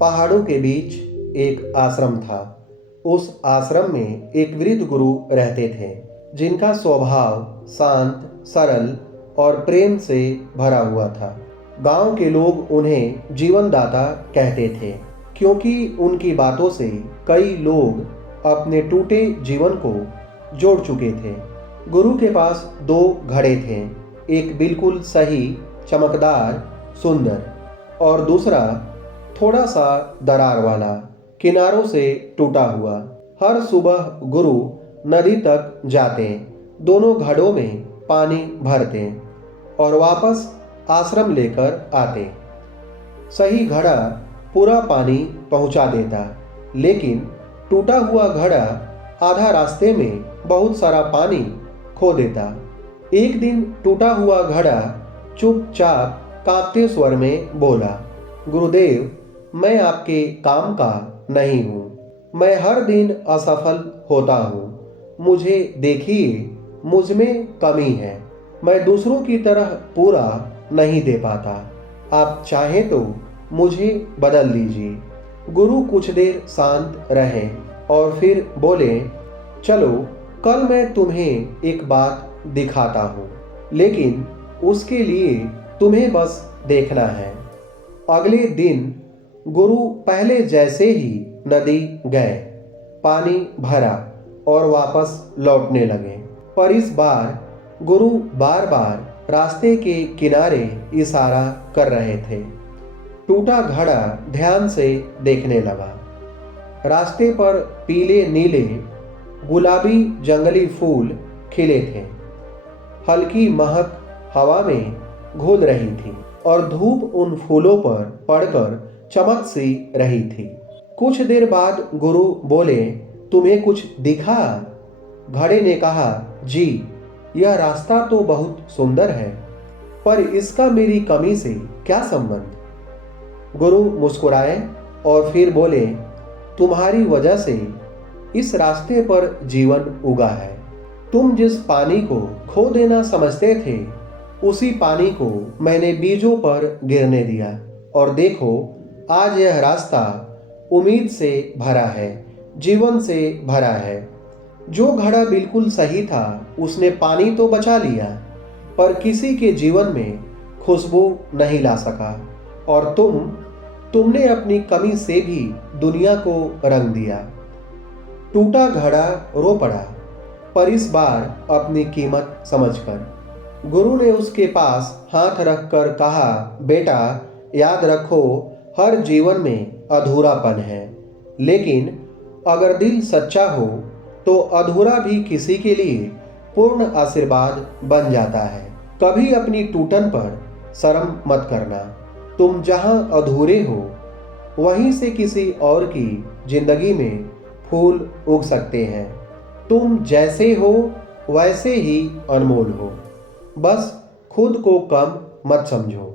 पहाड़ों के बीच एक आश्रम था। उस आश्रम में एक वृद्ध गुरु रहते थे, जिनका स्वभाव शांत, सरल और प्रेम से भरा हुआ था। गांव के लोग उन्हें जीवनदाता कहते थे, क्योंकि उनकी बातों से कई लोग अपने टूटे जीवन को जोड़ चुके थे। गुरु के पास दो घड़े थे, एक बिल्कुल सही, चमकदार, सुंदर, और दूसरा थोड़ा सा दरार वाला, किनारों से टूटा हुआ। हर सुबह गुरु नदी तक जाते, दोनों घड़ों में पानी भरते और वापस आश्रम लेकर आते। सही घड़ा पूरा पानी पहुंचा देता, लेकिन टूटा हुआ घड़ा आधा रास्ते में बहुत सारा पानी खो देता। एक दिन टूटा हुआ घड़ा चुपचाप कांपते स्वर में बोला, गुरुदेव, मैं आपके काम का नहीं हूँ। मैं हर दिन असफल होता हूँ। मुझे देखिए, मुझ में कमी है। मैं दूसरों की तरह पूरा नहीं दे पाता। आप चाहें तो मुझे बदल दीजिए। गुरु कुछ देर शांत रहे और फिर बोले, चलो, कल मैं तुम्हें एक बात दिखाता हूँ, लेकिन उसके लिए तुम्हें बस देखना है। अगले दिन गुरु पहले जैसे ही नदी गए, पानी भरा और वापस लौटने लगे। पर इस बार गुरु बार बार रास्ते के किनारे इशारा कर रहे थे। टूटा घड़ा ध्यान से देखने लगा। रास्ते पर पीले नीले गुलाबी जंगली फूल खिले थे। हल्की महक हवा में घुल रही थी और धूप उन फूलों पर पड़कर चमक सी रही थी। कुछ देर बाद गुरु बोले, तुम्हें कुछ दिखा? घड़े ने कहा, जी, यह रास्ता तो बहुत सुंदर है, पर इसका मेरी कमी से क्या संबंध? गुरु मुस्कुराए और फिर बोले, तुम्हारी वजह से इस रास्ते पर जीवन उगा है। तुम जिस पानी को खो देना समझते थे, उसी पानी को मैंने बीजों पर गिरने दिया, और देखो, आज यह रास्ता उम्मीद से भरा है, जीवन से भरा है। जो घड़ा बिल्कुल सही था, उसने पानी तो बचा लिया, पर किसी के जीवन में खुशबू नहीं ला सका। और तुमने अपनी कमी से भी दुनिया को रंग दिया। टूटा घड़ा रो पड़ा, पर इस बार अपनी कीमत समझकर। गुरु ने उसके पास हाथ रखकर कहा, बेटा, याद रखो, हर जीवन में अधूरापन है, लेकिन अगर दिल सच्चा हो तो अधूरा भी किसी के लिए पूर्ण आशीर्वाद बन जाता है। कभी अपनी टूटन पर शर्म मत करना। तुम जहां अधूरे हो, वहीं से किसी और की जिंदगी में फूल उग सकते हैं। तुम जैसे हो वैसे ही अनमोल हो। बस खुद को कम मत समझो।